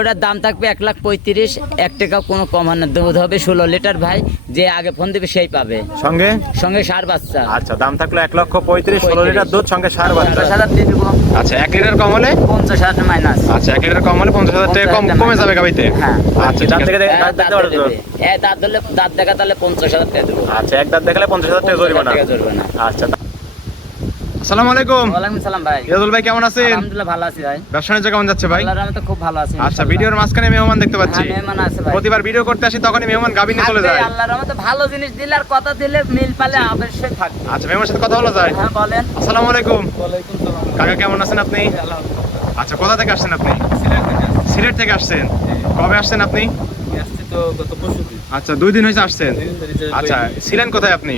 ওটার দাম থাকবে 1,35,000, 1 টাকা কোনো কমানোর দুধ হবে 16 লিটার ভাই, যে আগে ফোন দেবে সেই পাবে সঙ্গে সঙ্গে ষাঁড় বাচ্চা। আচ্ছা, দাম থাকলো 1,35,000, 16 লিটার দুধ সঙ্গে ষাঁড় বাচ্চা। 50,000 দিয়ে দেবো। আচ্ছা, 1 লিটার কম হলে 50,000 মাইনাস। আচ্ছা, 1 লিটার কম হলে 50,000 টাকা কমে যাবে গাবিতে। হ্যাঁ আচ্ছা, দাঁত দেখে দাঁত দেখতে পারো তো? দাঁত ধরলে দাঁত দেখা তাহলে 50,000 টাকা দেবো। আচ্ছা, এক দাঁত দেখালে 50,000 টাকা জরিমানা। আচ্ছা, আসসালামু আলাইকুম। ওয়ালাইকুম সালাম ভাই। ইয়াদুল ভাই কেমন আছেন? আলহামদুলিল্লাহ ভালো আছি ভাই। ব্যবসা বাণিজ্য কেমন যাচ্ছে ভাই? আল্লাহর রহমতে খুব ভালো আছি। আচ্ছা, ভিডিওর মাঝখানে মেহমান দেখতে পাচ্ছি। হ্যাঁ, মেহমান আছে ভাই। প্রতিবার ভিডিও করতে আসি তখনই মেহমান গাবি নিয়ে চলে যায়। আল্লাহর রহমতে ভালো জিনিস দিলে আর কথা দিলে মিল পালে অবশ্যই থাকবে। আচ্ছা, মেহমানের সাথে কথা বলা যায়? হ্যাঁ বলেন। আসসালামু আলাইকুম। ওয়ালাইকুম সালাম। কাকা কেমন আছেন আপনি? আচ্ছা, কোথা থেকে আসছেন আপনি? সিলেট থেকে আসছেন। কবে আসছেন আপনি? আচ্ছা, 2 দিন হয়েছে আসছেন। আচ্ছা, ছিলেন কোথায় আপনি?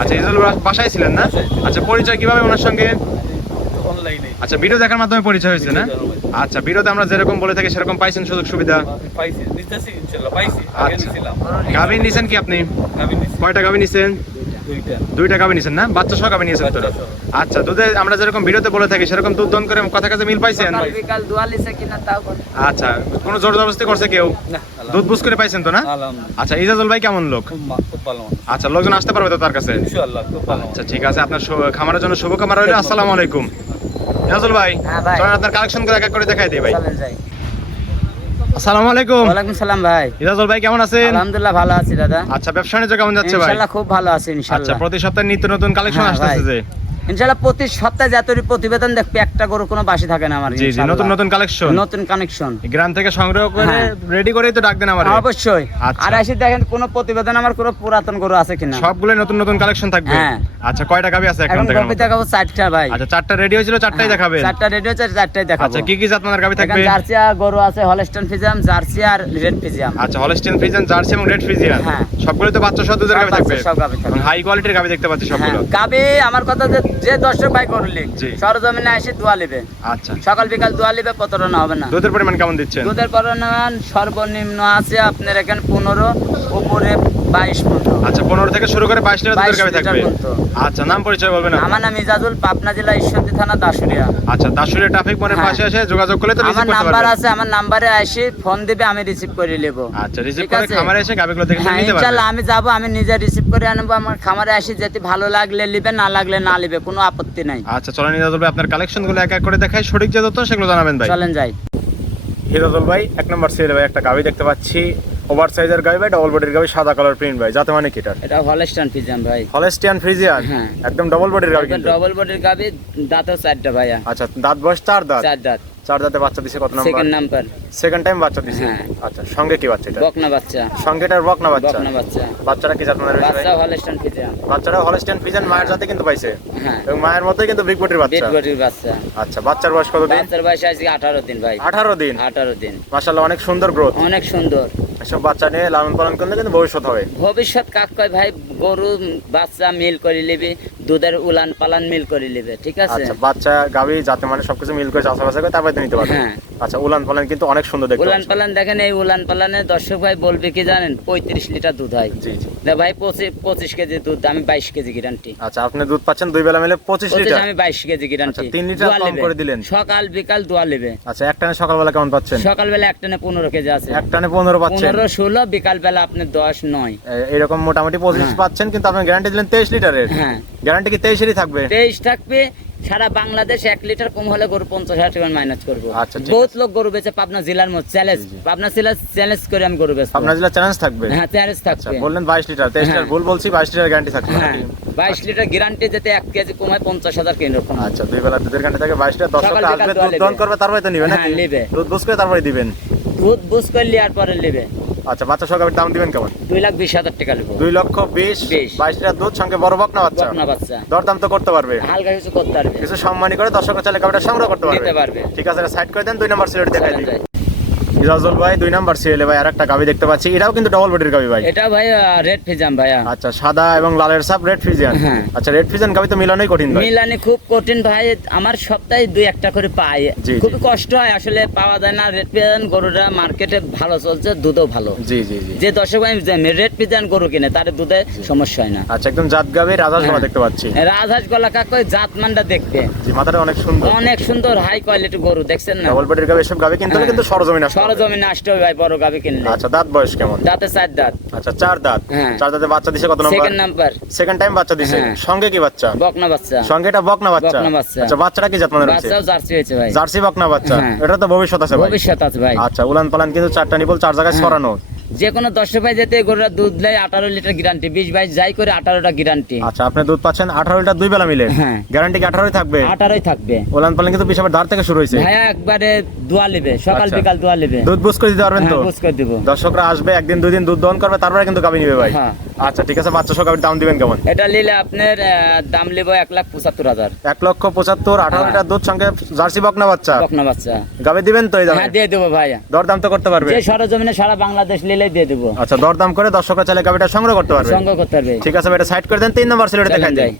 আচ্ছা, ইজাজুল বাসায় ছিলেন না? আচ্ছা, পরিচয় কিভাবে ওনার সঙ্গে? অনলাইনে। আচ্ছা, ভিডিও দেখার মাধ্যমে পরিচয় হয়েছে না? আচ্ছা, ভিডিওতে আমরা যেরকম বলে থাকি সেরকম পাইছেন সুযোগ সুবিধা? পাইছি, নিতেছি ইনশাআল্লাহ পাইছি। আগে আচ্ছা, নিছিলাম। গাভী নিছেন কি আপনি? আমি নিছি কয়টা গাভী নিছেন? 2টা। 2টা গাভী নিছেন না? বাচ্চা সহ গাভী নিয়েছেন তো? বাচ্চা সহ। আচ্ছা, দুধে আমরা যেরকম ভিডিওতে বলে থাকি সেরকম দুধ দন করে কথা কাছে মিল পাইছেন? সকাল বিকাল দোয়া লিছে কিনা তাও বলেন। আচ্ছা, কোনো জোর জবরদস্তি করছে কেউ? না, দুধ বুঝ করে পাইছেন তো না? আলহামদুলিল্লাহ। আচ্ছা, ইজাজুল ভাই কেমন লোক? খুব ভালো মানুষ। আচ্ছা, লোকজন আসতে পারবে তো তার কাছে? ইনশাআল্লাহ খুব ভালো আচ্ছা, ঠিক আছে, আপনার খামারের জন্য শুভকামনা রইল। আসসালামু আলাইকুম। ইজাজুল ভাই, হ্যাঁ ভাই। চলেন আপনার কালেকশন করে এক এক করে দেখাই দিই ভাই। চলেন যাই। আসসালামু আলাইকুম। ওয়ালাইকুম সালাম ভাই। ইজাজুল ভাই কেমন আছেন? আলহামদুলিল্লাহ ভালো আছি দাদা। আচ্ছা, ব্যবসা বাণিজ্য কেমন যাচ্ছে ভাই? ইনশাআল্লাহ খুব ভালো আছি আচ্ছা, ইনশাআল্লাহ। প্রতি সপ্তাহে নিত্য নতুন কালেকশন হ্যাঁ আসতেছে ভাই। যে? ইনশাআল্লাহ প্রতি সপ্তাহে যতই প্রতিবেদন দেখবে একটা গরু কোনো বাসি থাকে না আমার। জি জি, ইনশাআল্লাহ। নতুন নতুন কালেকশন নতুন কানেকশন গ্রাম থেকে সংগ্রহ করে হ্যাঁ। রেডি করেই তো ডাক দেন আমারে। অবশ্যই। আচ্ছা। আর এসে দেখেন কোন প্রতিবেদন আমার কোনো পুরাতন গরু আছে কিনা। সবগুলো নতুন নতুন কালেকশন থাকবে? হ্যাঁ। আচ্ছা, কয়টা গাবি আছে এখন এখন থেকে? কপি দেখাবো 4টা ভাই। আচ্ছা, 4টা রেডি হয়েছিল, 4টাই দেখাবেন? 4টা রেডি হচ্ছে 4টাই দেখাবো। আচ্ছা, কি কি জাত মানের গাবি এখানে থাকবে? জার্সি আর গরু আছে, হলস্টাইন ফ্রিজিয়ান, জার্সি আর রেড ফ্রিজিয়ান। আচ্ছা, হলস্টিয়ান ফ্রিজিয়ান, জার্সি এবং রেড ফ্রিজিয়ান। হ্যাঁ। সবগুলো তো বাচ্চা সহ দুধের সব গাবি থাকবে? বাচ্চা, সব গাভী থাকবে। হাই কোয়ালিটির গাবি দেখতে পাচ্ছি সবগুলো। হ্যাঁ, গাবে আমার কথা যে দর্শক ভাই করলি জি। সরজমিনে এসে দোয়া নেবে, আচ্ছা, সকাল বিকাল দোয়া নেবে, প্রতারণা হবে না। দুধের পরিমাণ কেমন দিচ্ছেন? দুধের পরিমাণ সর্বনিম্ন আছে আপনার এখানে 15, উপরে 22 পর্যন্ত। আচ্ছা, 15 থেকে শুরু করে 22 লিটার দুধের 22 গাবি লিটার থাকবে। পর্যন্ত। আচ্ছা, নাম পরিচয় বলবেন আপনি? আমার নাম ইজাজুল, পাবনা জেলা ঈশ্বরদী থানা দাসুরিয়া। আচ্ছা, দাসুরিয়া ট্রাফিক মোড়ের হ্যাঁ। পাশে এসে যোগাযোগ করলে তো রিসিভ আমার করতে নাম্বার পারবেন। আছে, আমার নাম্বারে এসে ফোন দিবে, আমি রিসিভ করে নেব। আচ্ছা, রিসিভ ঠিক করে আছে? খামারে এসে গাবিগুলো দেখে হ্যাঁ নিতে পারবেন। ইনশাআল্লাহ আমি যাব, আমি নিজে রিসিভ করে আনবো। আমার খামারে এসে যেতে ভালো লাগলে নিবে, না লাগলে না নিবে, কোনো আপত্তি নাই। আচ্ছা, চলেন ইজাজুল ভাই আপনার কালেকশনগুলো এক এক করে দেখাই, সঠিক যে তথ্য সেগুলো জানাবেন ভাই। চলেন যাই। হিরাজুল ভাই, 1 নম্বর সিরিয়াল ভাই একটা গাবি দেখতে পাচ্ছি, ওভার সাইজের গাবি ভাই, ডবল বডির গাবি, সাদা কালার প্রিন্ট ভাই, যাতে মানে কিটার? এটা হলস্টাইন ফ্রিজিয়ান ভাই। Holstein Friesian? হ্যাঁ। একদম ডবল বডির গাবি কিন্তু। ডবল বডির গাবি, দাঁতও 4টা ভাইয়া। আচ্ছা, দাঁত বয়স 4 দাঁত? 4 দাঁত। 4 দাঁতে বাচ্চা দিছে কত number? Second number. Second time বাচ্চা দিছে? হ্যাঁ। আচ্ছা, সঙ্গে কি বাচ্চা এটা? বকনা বাচ্চা। সঙ্গে এটার বকনা বাচ্চা? বকনা বাচ্চা। বাচ্চাটা কি জাত মানের বাচ্চা ভাই? Holstein Friesian. বাচ্চাটা হলস্টিয়ান ফ্রিজিয়ান মায়ের জাতে কিন্তু পাইছে, হ্যাঁ। এবং মায়ের মধ্যেই কিন্তু বিগ বডির বাচ্চা। বিট বডির বাচ্চা। আচ্ছা, বাচ্চার বয়স কত দিন? বাচ্চার বয়স আজকে 18 দিন ভাই। 18 দিন? 18 দিন। মাশাআল্লাহ, অনেক সুন্দর গ্রোথ। অনেক সুন্দর। এসব বাচ্চা নিয়ে লালন পালন করলে কিন্তু ভবিষ্যৎ হবে। ভবিষ্যৎ কাক কয় ভাই, গরু বাচ্চা মিল করে নেবে, দুধের উলান পালান মিল করে নেবে, ঠিক আছে? আচ্ছা, বাচ্চা গাবি যাতে মানে সবকিছু মিল করে চাষাবাসা করে তারপরে তো নিতে পারবে। হ্যাঁ। আচ্ছা, উলান পালন কিন্তু অনেক সুন্দর দেখতে উলান পাচ্ছি। পালান দেখেন, এই উলান পালানে দর্শক ভাই বলবে কি জানেন, 35 লিটার দুধ হয়। জি জি। না ভাই 25 কেজি দুধ, আমি 22 কেজি গ্যারান্টি। আচ্ছা, আপনি দুধ পাচ্ছেন 2 বেলা মিলে 25 লিটার? আমি 22 কেজি গ্যারান্টি। আচ্ছা, 3 লিটার কম করে দিলেন। সকাল বিকাল দোয়া নেবে। আচ্ছা, এক টানে সকালবেলা কেমন পাচ্ছেন? সকালবেলা একটানে 15 কেজি আছে। এক টানে 15 পাচ্ছেন? 15, 16, বিকাল বেলা আপনি 10, 9। এরকম মোটামুটি 25 হ্যাঁ। পাচ্ছেন, কিন্তু আপনি গ্যারান্টি দিলেন 23 লিটারের। হ্যাঁ। গ্যারান্টি কি 23 এরই থাকবে? 23 থাকবে। সারা বাংলাদেশ 1 লিটার কম হলে গরু 50,000 টাকা মাইনাস করবো। আচ্ছা, ঠিক বহুত আছে। লোক গরু বেচে পাবনা জেলার মধ্যে চ্যালেঞ্জ, পাবনা জেলা চ্যালেঞ্জ করে আমি গরু বেচবো। আপনার জেলা চ্যালেঞ্জ থাকবে? হ্যাঁ, চ্যালেঞ্জ আচ্ছা, থাকবে। বললেন 22 লিটার, 23 লিটার হ্যাঁ। ভুল বলছি, 22 লিটার গ্যারান্টি থাকবে। হ্যাঁ, 22 লিটার গ্যারান্টি, যেতে 1 কেজি কমায় 50,000 কেন্দ্র কম। আচ্ছা, 2 বেলা দুধের গ্যারান্টি থাকে 22 লিটার। দর্শকরা সকাল আসবে, বিকাল দোয়া দুধ দহন নেবে। করবে, তারপরে তো নিবে হ্যাঁ, নাকি? নেবে। দুধ বুঝ করে তারপরে দিবেন? দুধ বুঝ করলে আর পরে নেবে। আচ্ছা, বাচ্চা সহ গাবির দাম দিবেন কেমন? 2,20,000 টাকা নেবো। 2,20,000, 22 লিটার দুধ সঙ্গে বড় বকনা বাচ্চা। বকনা বাচ্চা। দরদাম তো করতে পারবে? হালকা কিছু করতে পারবে। কিছু সম্মানী করে দর্শকরা চাইলে গাবিটা সংগ্রহ করতে নিতে পারবে। পারবে। ঠিক আছে, সাইড করে দেন, 2 নম্বর সিলেট দেখাই চলেন দিন। যাই। ইজাজুল ভাই 2 নাম্বার সিরিয়ালে ভাই আরেকটা গাবি দেখতে পাচ্ছি, এটাও কিন্তু ডবল বডির গাবি ভাই। এটা ভাই রেড ফিজাম ভাইয়া। আচ্ছা, সাদা এবং লালের ছাপ, রেড ফ্রিজিয়ান। হ্যাঁ। আচ্ছা, রেড ফ্রিজিয়ান গাবি তো মিলানোই কঠিন ভাই। মিলানি খুব কঠিন ভাই, আমার সপ্তাহে 2-1টা করে পাই, জি, জি। খুবই কষ্ট হয় আসলে, পাওয়া যায় না। রেড ফিজান গরুটা মার্কেটে ভালো চলছে, দুধও ভালো। জি জি জি। যে দর্শক ভাই রেড ফিজান গরু কিনে তার দুধে সমস্যা হয় না। আচ্ছা, একদম জাত গাবি, রাজহাঁস গলা হ্যাঁ। দেখতে পাচ্ছি। রাজহাঁস গলা কাকই জাতমানটা দেখতে জি, মাথাটা অনেক সুন্দর, অনেক সুন্দর, হাই কোয়ালিটি গরু, দেখছেন না? ডবল বডির গাবি। এসব গাবি কিনতে হলে হ্যাঁ। কিন্তু সরজমিনে আসতে হবে। সরজমিনে আসতে হবে ভাই বড় গাবি কিনলে। আচ্ছা, দাঁত বয়স কেমন? দাঁতে 4 দাঁত। আচ্ছা, 4 দাঁত। হ্যাঁ। 4 দাঁতে বাচ্চা দিছে কত নম্বর? Second number. সেকেন্ড টাইম বাচ্চা দিছে। হ্যাঁ। সঙ্গে কি বাচ্চা? বকনা বাচ্চা। সঙ্গে এটা বকনা বাচ্চা। বকনা বাচ্চা। আচ্ছা, বাচ্চাটা কি জাত মানের হয়েছে? বাচ্চাও জার্সি হয়েছে ভাই। জার্সি বকনা বাচ্চা। হ্যাঁ। এটা তো ভবিষ্যৎ আছে ভাই। ভবিষ্যৎ আছে ভাই। আচ্ছা, উলান পালান কিন্তু 4টা নিবল 4 জায়গায় হ্যাঁ। ছড়ানো। যে কোনো দর্শক ভাই যেতে গরুরা দুধ দেয় 18 লিটার গ্যারান্টি, 20-22 যাই করে 18টা গ্যারান্টি। আচ্ছা, আপনি দুধ পাচ্ছেন 18 লিটার 2 বেলা মিলে। হ্যাঁ। গ্যারান্টি কি 18ই থাকবে? 18ই থাকবে উলান পালান কিন্তু পিছাবের ধার থেকে শুরু হয়েছে। ভাইয়া, একবারে দোয়া নেবে, সকাল আচ্ছা। বিকাল দোয়া নেবে। দুধ বুঝ করে দিতে পারবেন তো? হ্যাঁ, বুঝ করে দিব। দর্শকরা আসবে, একদিন 2 দিন দুধ দহন করবে, তারপরে কিন্তু গাবি নিবে ভাই। হ্যাঁ। আচ্ছা, ঠিক আছে। বাচ্চা সহ গাবির দাম দিবেন কেমন? এটা নিলে আপনার দাম নেব 1,75,000। 1,75,000, 18 হ্যাঁ। লিটার দুধ, সঙ্গে জার্সি বকনা বাচ্চা। বকনা বাচ্চা। গাবি দিবেন তো এই দামে? হ্যাঁ, দিয়ে দেবো ভাইয়া। দরদাম তো করতে পারবে? যে সরজমিনে সারা বাংলাদেশ নিলেই দিয়ে দেবো। আচ্ছা, দরদাম করে দর্শকরা চাইলে গাবিটা সংগ্রহ করতে পারবে। সংগ্রহ করতে পারবে। ঠিক আছে ভাই, এটা সাইড করে দেন। 3 নাম্বার সিলেটে দেখাই চলেন দেন। যাই।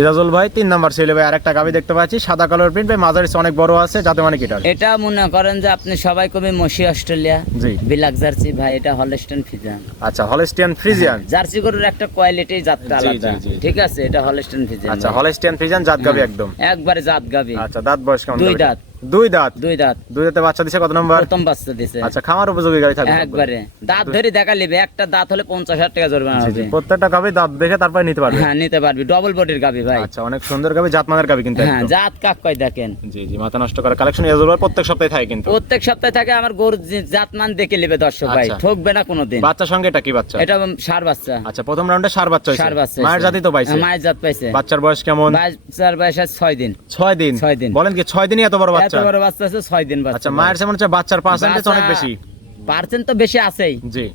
ইজাজুল ভাই 3 নাম্বার সিলে ভাই আরেকটা গাবি দেখতে পাচ্ছি, সাদা কালার প্রিন্ট ভাই, মাঝারি অনেক বড় আছে, যাতে মানে কিটা? এটা মনে করেন যে আপনি সবাই কবি মসি অস্ট্রেলিয়া, জি। বিলাক জার্সি ভাই, এটা হলস্টেইন ফ্রিজিয়ান। আচ্ছা, হলস্টিয়ান ফ্রিজিয়ান। জার্সি গরুর একটা কোয়ালিটি জাতটা জি, আলাদা, জি, জি। ঠিক আছে? এটা হলস্টেইন ফ্রিজিয়ান। আচ্ছা, হলস্টিয়ান ফ্রিজিয়ান জাত গাবি একদম। একবারে জাত গাবি। আচ্ছা, দাঁত বয়স কেমন? 2 গাবিটার? দাঁত। 2 দাঁত। 2 দাঁত। 2 দাঁতে বাচ্চা দিছে কত নম্বর? প্রথম বাচ্চা দিছে। আচ্ছা, খামার উপযোগী গাবি থাকবে একবারে দাঁত ধরে দেখা লিবে, একটা দাঁত হলে 50,000 টাকা জরিমানা জি, জি। হবে। প্রত্যেকটা গাবি দাঁত দেখে তারপরে নিতে পারবে। হ্যাঁ, নিতে পারবি, ডবল বডির গাবি ভাই। আচ্ছা, অনেক সুন্দর গাবি, জাতমানের গাবি কিন্তু হ্যাঁ, একদম। জাত কাক কয় দেখেন। জি জি, মাথা নষ্ট করা কালেকশন ইজাজুল ভাই প্রত্যেক সপ্তাহে থাকে কিন্তু। প্রত্যেক সপ্তাহে থাকে আমার গরুর জাতমান দেখে লিবে দর্শক ভাই, আচ্ছা। ঠকবে না কোনোদিন। বাচ্চার সঙ্গে এটা কি বাচ্চা? এটা ষাঁড় বাচ্চা। আচ্ছা, প্রথম রাউন্ডে ষাঁড় বাচ্চা হইছে। ষাঁড় বাচ্চা মায়ের হয়েছে। জাতি তো পাইছে। হ্যাঁ, মায়ের জাত পাইছে। বাচ্চার বয়স কেমন? বাচ্চার বয়স আছে 6 দিন। 6 দিন। 6 দিন। বলেন কি 6 দিনই এত বড় এত বাচ্চা? বড় বাচ্চা আছে, 6 দিন বাচ্চা। আচ্ছা, মায়ের যেমন হচ্ছে বাচ্চার পার্সেন্টেজ অনেক বেশি। পার্সেন্ট তো বেশি আছেই। জি,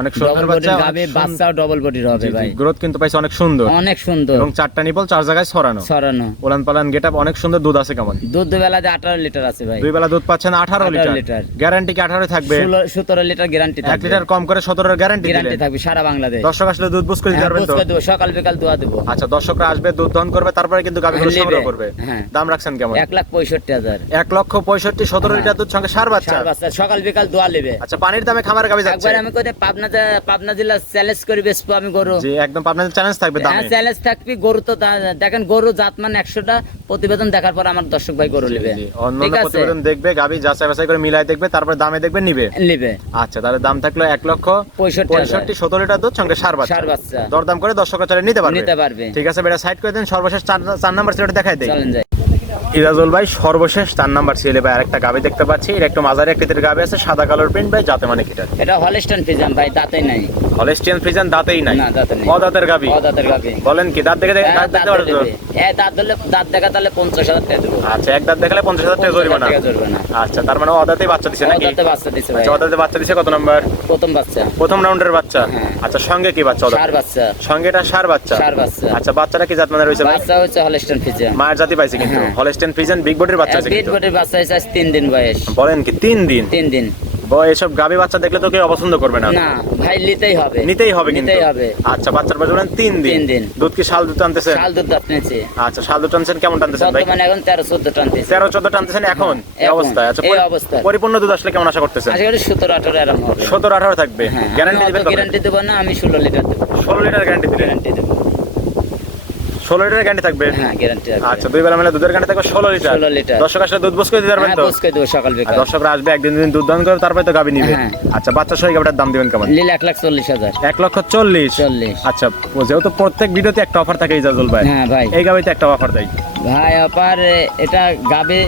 অনেক সুন্দর ডবল বাচ্চা। বডির গাবি, বাচ্চাও ডবল বডির হবে ভাই। গ্রোথ কিন্তু পাইছে অনেক সুন্দর অনেক সুন্দর এবং 4টা নিপল 4 জায়গায় ছড়ানো। সরানো। উলান পালান গেটআপ অনেক সুন্দর। দুধ আছে কেমন? দুধ বেলাতে 18 লিটার আছে ভাই। 2 বেলা দুধ পাচ্ছেন 18 লিটার। লিটার। গ্যারান্টি কি 18 থাকবে? 17 লিটার গ্যারান্টি 1 থাকবে। লিটার কম করে 17 এর গ্যারান্টি গ্যারান্টি দিলেন। থাকবে সারা বাংলাদেশ। দর্শক আসলে দুধ বুঝ করে দিতে হ্যাঁ, পারবেন তো? বুঝকে দেবো, সকাল বিকাল দোয়া দেবো। আচ্ছা, দর্শকরা আসবে, দুধ দহন করবে, তারপরে কিন্তু গাবিগুলো নেবে। সংগ্রহ করবে। হ্যাঁ। দাম রাখছেন কেমন? 1,65,000। 1,65,000, 17 লিটার দুধ সঙ্গে ষাঁড় বাচ্চা। ষাঁড় বাচ্চা, সকাল বিকাল দোয়া নেবে। আচ্ছা, পানির দামে খামার গাবি যাচ্ছে। একবার আমি কই পাবনা জেলা চ্যালেঞ্জ করে বেচবো আমি গরু। জি, একদম আপনাদের চ্যালেঞ্জ থাকবে দামে। হ্যাঁ, চ্যালেঞ্জ থাকবি। গরু তো দেখেন, গরু জাতমান 100টা প্রতিবেদন দেখার পর আমার দর্শক ভাই গরু নেবে। জি, অন্য ঠিক আছে? প্রতিবেদন দেখবে, গাবি যাচাই বাছাই করে মিলাই দেখবে, তারপরে দামে দেখবে নিবে। নেবে। আচ্ছা, তাহলে দাম থাকলো 1,65,000, 17 লিটার দুধ সঙ্গে ষাঁড় বাচ্চা। ষাঁড় বাচ্চা। দরদাম করে দর্শকরা চাইলে নিতে পারবে। নিতে পারবে। ঠিক আছে, বেটা সাইড করে দেন। সর্বশেষ 4 নাম্বার সিলেটে দেখাই দেই। চলেন যাই। ইরাজুল ভাই সর্বশেষ 4 নাম্বার সিলে ভাই আরেকটা গাবি দেখতে পাচ্ছি। এটা একটু মাঝারি আকৃতির গাবি আছে, সাদা কালার প্রিন্ট ভাই, যাতে মানে কিটা? এটা হলস্টেইন ফ্রিজিয়ান ভাই, দাঁতেই নাই। হলস্টিয়ান ফ্রিজিয়ান দাঁতেই নাই। না, দাঁতে নেই। অদাঁতের গাবি। দাঁতের গাবি। বলেন কি দাঁত দেখে হ্যাঁ, দাঁত দেখতে পারছো? দাঁত ধরলে দাঁত দেখা তাহলে 50,000 টাকা দেবো। আচ্ছা, এক দাঁত দেখালে 50,000 টাকা জরিমানা। 50,000 টাকা জরিমানা। আচ্ছা, তার মানে অদাঁতেই বাচ্চা দিছে নাকি? দাঁতে বাচ্চা দিছে ভাই। আচ্ছা, অদাঁতে বাচ্চা দিছে কত নাম্বার? প্রথম বাচ্চা। প্রথম রাউন্ডের বাচ্চা। হ্যাঁ। আচ্ছা, সঙ্গে কি বাচ্চা? অদাঁতে ষাঁড় বাচ্চা। সঙ্গে এটা ষাঁড় বাচ্চা। ষাঁড় বাচ্চা। আচ্ছা, বাচ্চাটা কি জাত মানের হইছে ভাই? বাচ্চা হচ্ছে হলস্টেইন ফ্রিজিয়ান। মায়ের জাতি পাইছে কিন্তু। হ্যাঁ। হলস্টিয়ান ফ্রিজিয়ান বিগ বডির বাচ্চা আছে বিট কিন্তু। বডির বাচ্চা হয়েছে আজ 3 দিন বয়স। বলেন কি 3 দিন? 3 দিন। এসব গাবি বাচ্চা দেখলে তো কেউ অপছন্দ করবে না। না ভাই, নিতেই হবে। নিতেই হবে কিন্তু। নিতেই হবে। আচ্ছা, বাচ্চার বয়স বলেন 3 দিন। 3 দিন। দুধ কি শাল দুধ টানতেছেন? শাল দুধ দাঁত নিয়েছে। আচ্ছা, শাল দুধ টানছেন কেমন টানতেছেন ভাই? বর্তমানে এখন 13-14 টান দিয়েছে। 13-14 টানতেছেন এখন এই এখন, অবস্থায়? আচ্ছা, এই অবস্থায়। পরিপূর্ণ দুধ আসলে কেমন আশা করতেছেন? আশা করি 17-18 এরকম হবে। 17-18 থাকবে। হ্যাঁ, গ্যারান্টি দিবেন? গ্যারান্টি দেবো না, আমি 16 লিটার দেবো। 16 লিটার গ্যারান্টি দিবেন? গ্যারান্টি দেবো। 16 লিটার গ্যারান্টি থাকবে। হ্যাঁ, গ্যারান্টি আছে। আচ্ছা, 2 বেলা মিলে দুধের গ্যারান্টি থাকবে 16 লিটার। 16 লিটার। দর্শক আসলে দুধ বুঝ করে দিতে পারবেন হ্যাঁ, তো? বুঝকে দেবো সকাল আর বিকাল। দর্শকরা আসবে, একদিন দুদিন দুধ দান করবে, তারপরে তো গাবি নিবে। হ্যাঁ। আচ্ছা, বাচ্চা সহ গাবিটার দাম দিবেন কেমন? লিলে 1,40,000। 1,40,000। 40। আচ্ছা, যেহেতু প্রত্যেক ভিডিওতে একটা অফার থাকে ইজাজুল ভাই, হ্যাঁ ভাই। এই গাবিতে একটা অফার দেয় ভাই অপার এটা গাবে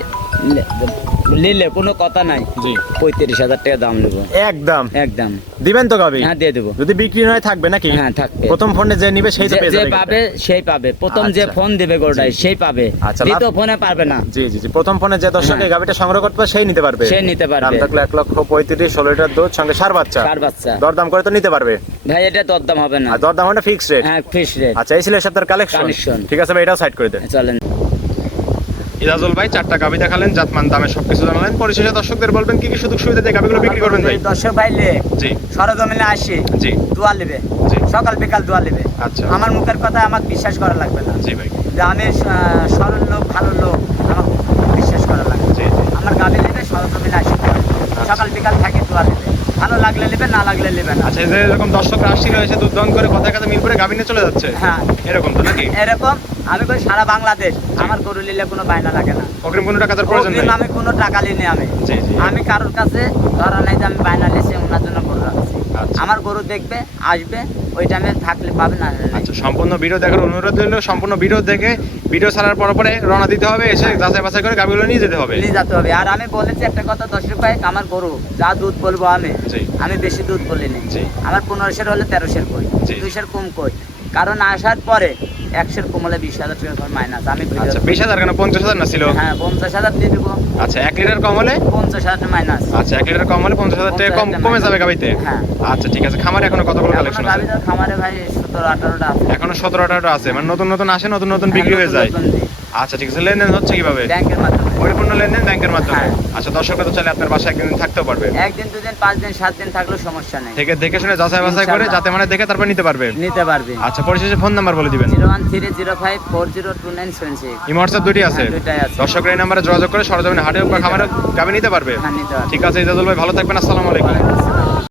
নিলে কোনো কথা নাই। জি, 35,000 টাকা দাম নেবো একদম একদম। দিবেন তো গাবি? হ্যাঁ, দিয়ে দেবো। যদি বিক্রি নয় থাকবে নাকি? হ্যাঁ, থাকবে। প্রথম ফোনে যে নিবে সেই তো পেয়ে যে যাবে। পাবে সেই পাবে। প্রথম যে আচ্ছা। ফোন দিবে গরুটাই সেই পাবে। আচ্ছা, দ্বিতীয় ফোনে পারবে না। জি জি জি, প্রথম ফোনে যে দর্শক এই হ্যাঁ। গাবিটা সংগ্রহ করতে পারে সেই নিতে পারবে। সে নিতে পারবে। দাম থাকলে 1,35,000, 16 লিটার দুধ সঙ্গে ষাঁড় বাচ্চা। ষাঁড় বাচ্চা। দরদাম করে তো নিতে পারবে। ভাই এটা দরদাম হবে না। আর দরদাম মানে ফিক্সড রেট। হ্যাঁ, ফিক্স রেট। আচ্ছা, এই ছিল এই সপ্তাহের কালেকশন। Collection। ঠিক আছে ভাই, এটাও সাইড করে দেন। চলেন। ইজাজুল ভাই 4টা গাভী দেখালেন, জাতমান, দামে সবকিছু জানালেন। পরিশেষে দর্শকদের বলবেন কি কি সুযোগ সুবিধা দিয়ে গাভীগুলো বিক্রি করবেন ভাই? দর্শক ভাই লে জি সরজমিনে আসি, জি দোয়া নেবে, জি সকাল বিকাল দোয়া নেবে। আচ্ছা আমার মুখের কথা আমাকে বিশ্বাস করা লাগবে না, জি ভাই যে আমি সরল লোক ভালো লোক আমাকে বিশ্বাস করা লাগবে। জি আমার গাভী নেবে সরজমিনে আসি, সকাল বিকাল থাকে দোয়া নেবে, ভালো লাগলে নেবে, না লাগলে নেবে না। আচ্ছা, এই যে এরকম দর্শকরা আসছিল এসে দুধ দহন করে কথায় কথা মিল করে গাভী নিয়ে চলে যাচ্ছে, হ্যাঁ এরকম তো নাকি? এরকম আমি করি সারা বাংলাদেশ আমার গরু নিলে কোনো বায়না লাগে না, অগ্রিম কোনো টাকা তার প্রয়োজন অগ্রিম নেই। আমি কোনো টাকা নিই আমি জি জি আমি কারোর কাছে ধরা নাই যে আমি বায়না নিয়েছি ওনার জন্য গরু রাখছি। আচ্ছা। আমার গরু দেখবে আসবে, ওই টাইমে থাকলে পাবে না। আচ্ছা, সম্পূর্ণ ভিডিও দেখার অনুরোধ রইল। সম্পূর্ণ ভিডিও দেখে ভিডিও ছাড়ার পরে রওনা দিতে হবে, এসে যাচাই বাছাই করে গাভীগুলো নিয়ে যেতে হবে। নিয়ে যেতে হবে। আর আমি বলেছি একটা কথা দর্শক ভাই, আমার গরু যা দুধ বলবো জি আমি বেশি দুধ বলিনি, জি আমার 1500 হলে 1300 কই, জি। 200 কম কই, কারণ আসার পরে 100 কম হলে 20,000 টাকা মাইনাস আমি আচ্ছা, 20,000 কেন 50,000 না ছিল? হ্যাঁ 50,000 দিয়ে দেবো, আচ্ছা, 1 লিটার কম হলে 50,000 মাইনাস। আচ্ছা 1 লিটার কম হলে 50,000 টাকা কম 50,000 কমে যাবে গাভীতে। হ্যাঁ। আচ্ছা ঠিক আছে। খামারে এখনো কতগুলো কালেকশন আছে? গাভীদের খামারে ভাই 17-18টা আছে। এখনো 17-18টা আছে, মানে নতুন নতুন আসে, নতুন নতুন বিক্রি হয়ে যায়। আচ্ছা ঠিক আছে। লেনদেন হচ্ছে কিভাবে? ব্যাংকের মাধ্যমে, পরিপূর্ণ লেনদেন ব্যাংকের মাধ্যমে। হ্যাঁ। আচ্ছা, দর্শকরা তো চাইলে আপনার বাসায় একদিন থাকতেও পারবে, একদিন দুদিন 5 দিন 7 দিন থাকলেও সমস্যা নেই, থেকে দেখে শুনে যাচাই বাছাই করে, ইনশাআল্লাহ। যাতে মানে দেখে তারপর নিতে পারবে। নিতে পারবে। আচ্ছা, পরিশেষে ফোন নাম্বার বলে দিবেন। 01305402976। ইমো হোয়াটসঅ্যাপ দুটি আছে, হ্যাঁ, দুইটাই আছে। দর্শকরা এই নাম্বারে যোগাযোগ করে সরজমিনে হাটে বা খামারে গাভী নিতে পারবে। হ্যাঁ নিতে পারবে। ঠিক আছে ইজাজুল ভাই, ভালো থাকবেন। আসসালামু আলাইকুম। ওয়ালাইকুম আসসালাম।